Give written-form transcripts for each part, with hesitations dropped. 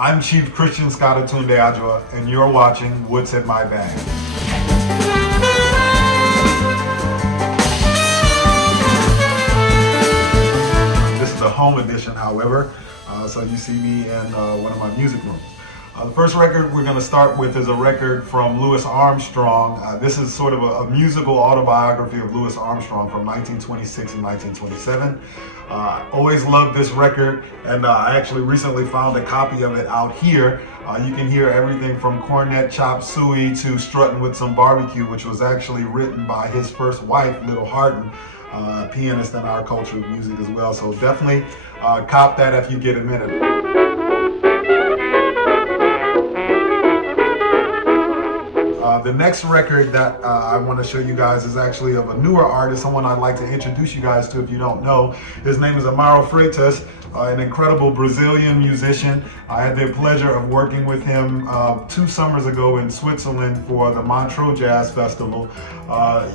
I'm Chief Christian Scott aTunde Adjuah, and you're watching What's in My Bag. This is the home edition, however, so you see me in one of my music rooms. The first record we're going to start with is a record from Louis Armstrong. This is sort of a musical autobiography of Louis Armstrong from 1926 and 1927. Always loved this record, and I actually recently found a copy of it out here. You can hear everything from cornet chop suey to strutting with some barbecue, which was actually written by his first wife, Little Harden, pianist in our culture of music as well. So definitely cop that if you get a minute. The next record that I want to show you guys is actually of a newer artist, someone I'd like to introduce you guys to if you don't know. His name is Amaro Freitas, an incredible Brazilian musician. I had the pleasure of working with him 2 summers ago in Switzerland for the Montreux Jazz Festival.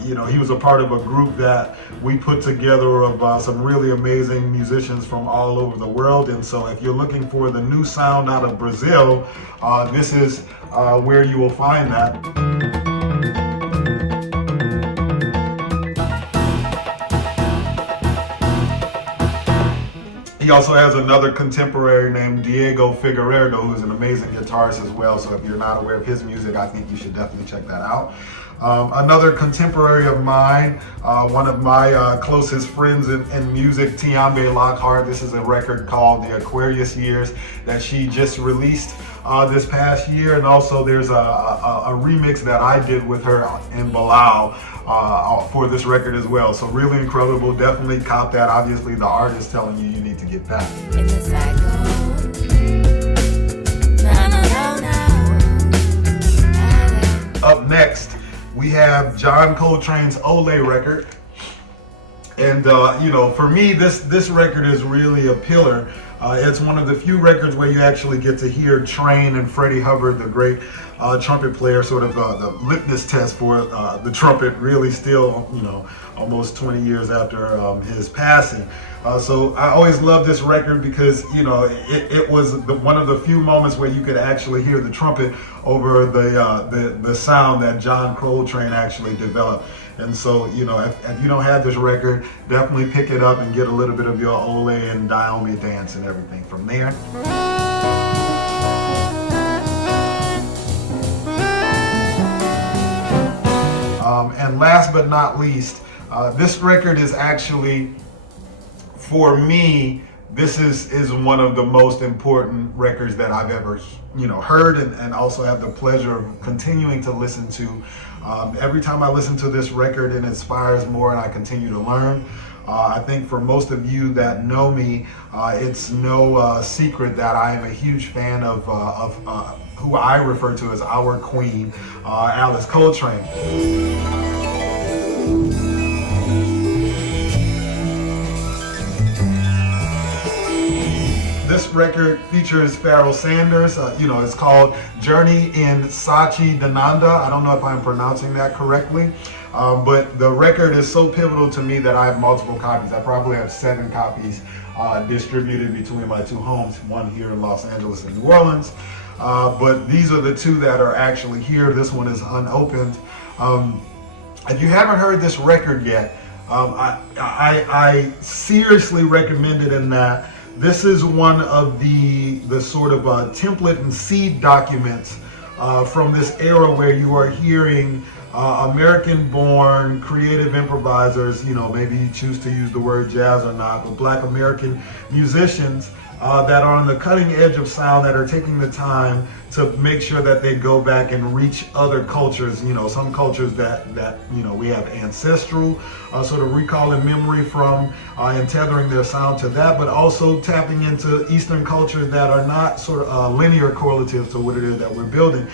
He was a part of a group that we put together of some really amazing musicians from all over the world. And so if you're looking for the new sound out of Brazil, this is where you will find that. He also has another contemporary named Diego Figueiredo, who's an amazing guitarist as well. So if you're not aware of his music, I think you should definitely check that out. Another contemporary of mine, one of my closest friends in music, Tiombé Lockhart. This is a record called The Aquarius Years that she just released this past year. And also there's a remix that I did with her in Bilal for this record as well. So really incredible. Definitely cop that. Obviously the artist telling you need to get that. It's a cycle. No. Up next, we have John Coltrane's Ole record. And for me, this record is really a pillar. It's one of the few records where you actually get to hear Train and Freddie Hubbard, the great trumpet player, sort of the litmus test for the trumpet, really still, almost 20 years after his passing. So I always loved this record because, it was one of the few moments where you could actually hear the trumpet over the sound that John Coltrane actually developed. And so, if you don't have this record, definitely pick it up and get a little bit of your Ole and Tiombé dance and everything from there. And last but not least, this record is actually, for me, this is one of the most important records that I've ever heard and also have the pleasure of continuing to listen to. Every time I listen to this record, it inspires more and I continue to learn. I think for most of you that know me, it's no secret that I am a huge fan of who I refer to as our queen, Alice Coltrane. This record features Pharoah Sanders. It's called Journey in Sachi Dananda. I don't know if I'm pronouncing that correctly, but the record is so pivotal to me that I have multiple copies. I probably have 7 copies distributed between my 2 homes, one here in Los Angeles and New Orleans. But these are the 2 that are actually here. This one is unopened. If you haven't heard this record yet, I seriously recommend it in that this is one of the sort of template and seed documents from this era where you are hearing American-born creative improvisers, maybe you choose to use the word jazz or not, but Black American musicians that are on the cutting edge of sound, that are taking the time to make sure that they go back and reach other cultures, some cultures that we have ancestral, sort of recalling memory from and tethering their sound to that, but also tapping into Eastern cultures that are not sort of linear correlatives to what it is that we're building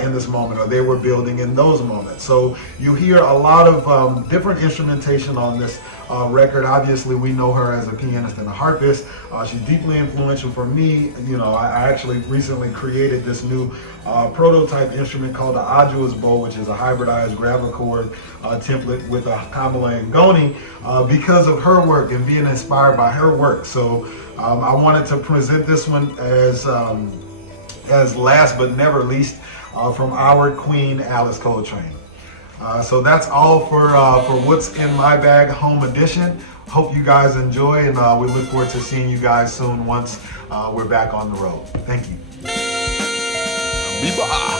in this moment, or they were building in those moments. So you hear a lot of different instrumentation on this record. Obviously, we know her as a pianist and a harpist. She's deeply influential for me. I actually recently created this new prototype instrument called the Adjuah's bow, which is a hybridized gravichord template with a Kamala and Goni because of her work and being inspired by her work. So I wanted to present this one as as last but never least, from our queen, Alice Coltrane. So that's all for What's in My Bag Home Edition. Hope you guys enjoy, and we look forward to seeing you guys soon once we're back on the road. Thank you. Amoeba.